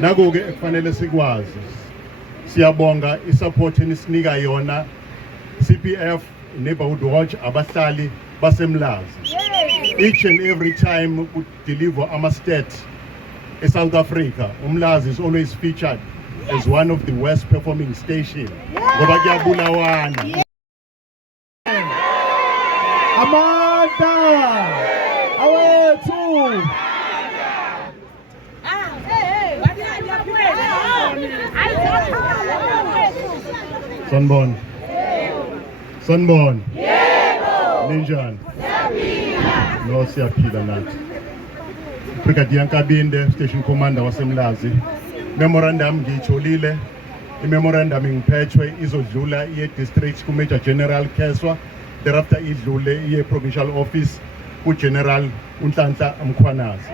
Naku-ke kufanele sikwazi siyabonga isupport enisinika yona CPF Neighborhood Watch abahlali basemlazi. Each and every time we deliver ama stats in South Africa, Umlazi is always featured as one of the worst performing stations. Ngoba kuyabulawana. Amanda! Awethu! Sanibona. Sanibona. Ninjani? No, siyaphila nathi. Brigadier Nkabinde, Station Commander wasemlazi. Memorandum ngiyitholile. Memorandum ingiphethwe izodlula iye district ku Major General Keswa, thereafter idlule iye provincial office ku General uNhlanhla Mkhwanazi.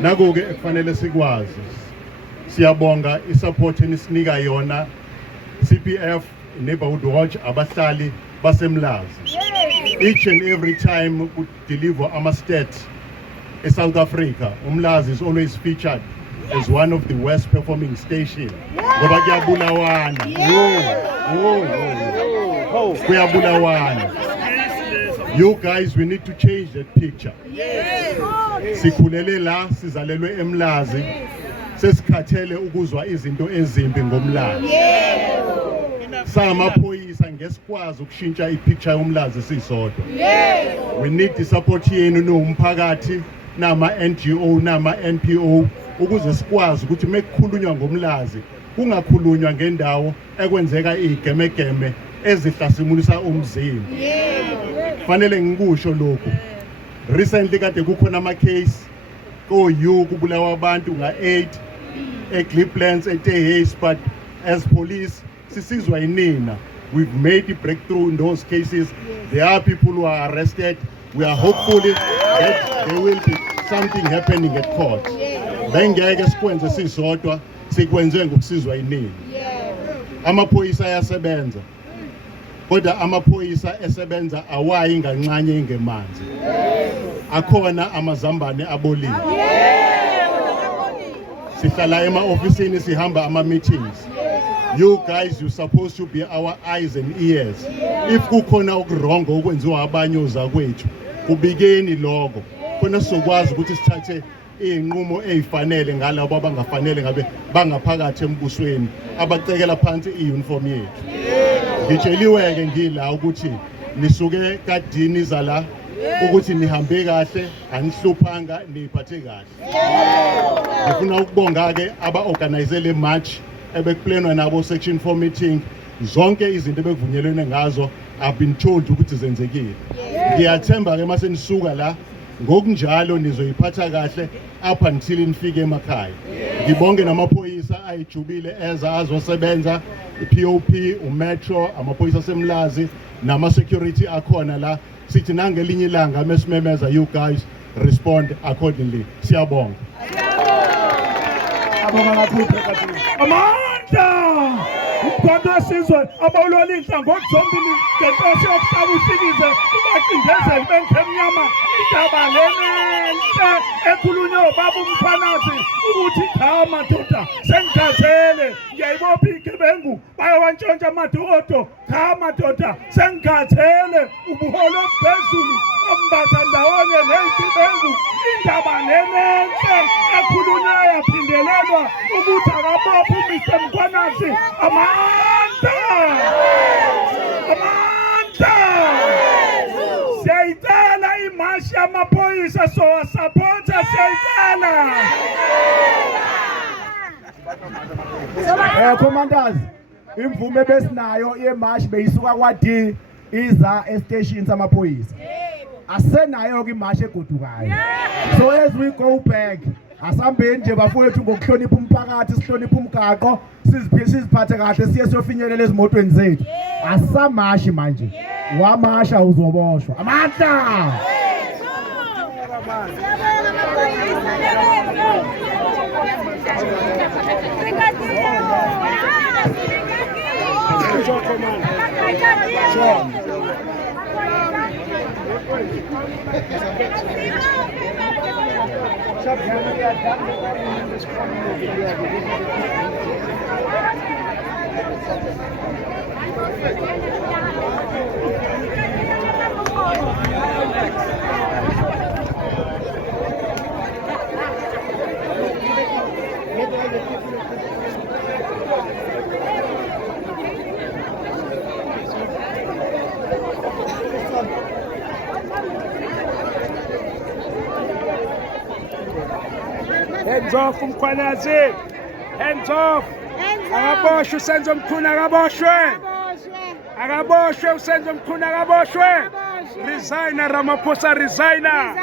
Naku-ke kufanele sikwazi siyabonga isupport enisinika yona CPF Neighborhood Watch abahlali basemlazi. Each and every time we deliver ama stats in South Africa, Umlazi is always featured as one of the worst performing stations. Ngoba kuyabulawana. Kuyabulawana. You guys, we need to change that picture. Sikhulele la sizalelwe emlazi sesikhathele ukuzwa izinto ezimbi ngomlazi. Samaphoyisa ngesikwazi ukushintsha ipicture yomlazi sisodwa. We need the support yenu nomphakathi nama NGO nama NPO ukuze sikwazi ukuthi mekukhulunywa ngomlazi kungakhulunywa ngendawo ekwenzeka igemegeme ezihlasimulisa umzimba. Fanele ngikusho lokho. Recently kade kukhona ama case you kubulawa abantu nga8 eCliplands eThehays, but as police sisizwa inina. We've made the breakthrough in those cases. There are people who are arrested. We are hopeful that there will be something happening at court. Bengeke sikwenze sisodwa sikwenze ngokusizwa inini. Amaphoyisa ayasebenza. Kodwa amaphoyisa esebenza awayi ngancanye ingemanzi. Akhona amazambane aboliwe. Sihlala ema-ofisini sihamba ama-meetings. You guys, you're supposed to be our eyes and ears. If kukhona okurongo okwenziwa abanye ozakwethu, kubikeni lokho. Khona sizokwazi ukuthi sithathe inqumo ezifanele ngalabo abangafanele ngabe bangaphakathi embusweni abacekela phansi iuniform yethu. Ngitsheliwe-ke ngila ukuthi nisuke kadini zala ukuthi nihambe kahle, anihluphanga, niphathe kahle. Ngifuna ukubonga-ke aba-organizele march ebekuplanwa nabo section 4 meeting. Zonke izinto ebekuvunyelwene ngazo have been told ukuthi zenzekile. Ngiyathemba-ke mase nisuka la ngokunjalo nizoyiphatha kahle up until nifike emakhaya. Ngibonge namaphoyisa ayijubile eza azosebenza, iPOP, uMetro, amaphoyisa asemlazi nama-security akhona la. Sithi nangelinye ilanga mesimemeza, you guys respond accordingly. Siyabonga. Amanda! Ukubona sizwe abawulolinhla ngokuzombili ngentosi yokuhlaba usikize ubacindezeli bengemnyama indaba lenenhle ekhulunywe ubaba uMkhwanazi ukuthi cha madoda sengikhathele ngiyayibopha igebengu bayawantshontsha amadodo cha madoda sengikhathele ubuholo obuphezulu ombatha ndawonye nezigebengu indaba lenenhle ekhulunywe yaphindelelwa ukuthi akabopha uMr Mkhwanazi. Amanda! Amanda! Siyayicela imashi yamaphoyisa sowasapota, siyayicela. Commanders, imvume besinayo yemashi beyisuka kwaD iza estation samaphoyisa. Asenayo ke imashi egodukayo. So as we go back, asambeni nje bafowethu ngokuhlonipha umphakathi, sihlonipha umgaqo, siziphathe kahle, siye siyofinyelela ezimotweni zethu. Asamashi manje. Wamasha uzoboshwa. Amandla! Hands off umkhwanazi. Hands off. Akaboshwe usenzo mkhuna akaboshwe. Akaboshwe usenzo mkhuna akaboshwe. Resigner Ramaphosa resigner.